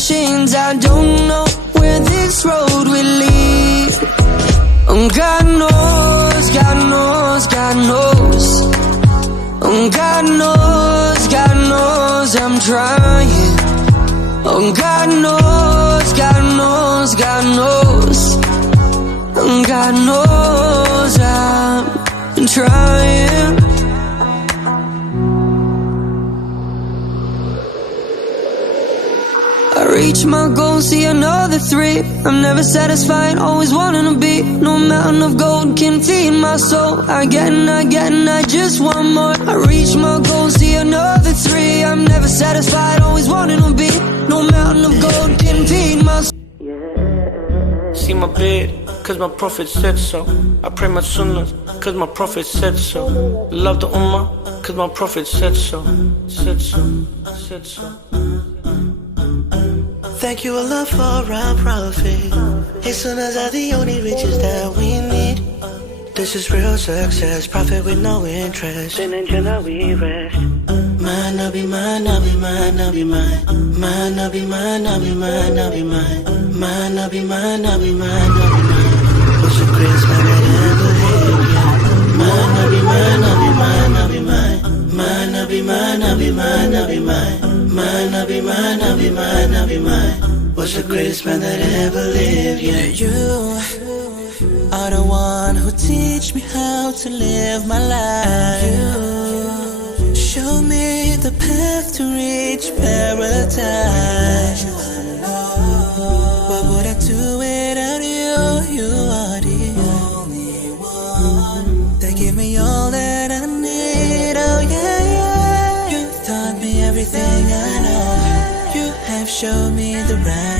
passions. I don't know where this road will lead. God knows, God knows, God knows. God knows, God knows I'm trying. God knows, God knows, God knows. God knows I'm trying. I reach my goal, see another 3. I'm never satisfied, always wanting to be. No mountain of gold can feed my soul. I get and I just want more. I reach my goal, see another 3. I'm never satisfied, always wanting to be. No mountain of gold can feed my soul. See my bed, cause my prophet said so. I pray my sunnah, cause my prophet said so. Love the ummah, cause my prophet said so. Said so, said so. Thank you Allah for our prophet. His sunnahs are the only riches that we need. This is real success, profit with no interest. In Jannah we rest. My Nabi, my Nabi, my Nabi, my Nabi, my Nabi, my Nabi, my Nabi, my Nabi, my Nabi, was the greatest man that ever lived. My Nabi, my Nabi, my Nabi, my Nabi, my Nabi, my Nabi, my Nabi, my Nabi, my Nabi, my was the greatest man that ever lived. Yeah, you are the one who teach me how to live my life. You show me the path to reach paradise. What would I do without you? You are the only one that give me all that I need. Oh yeah, yeah. You taught me everything I know. You have shown me the right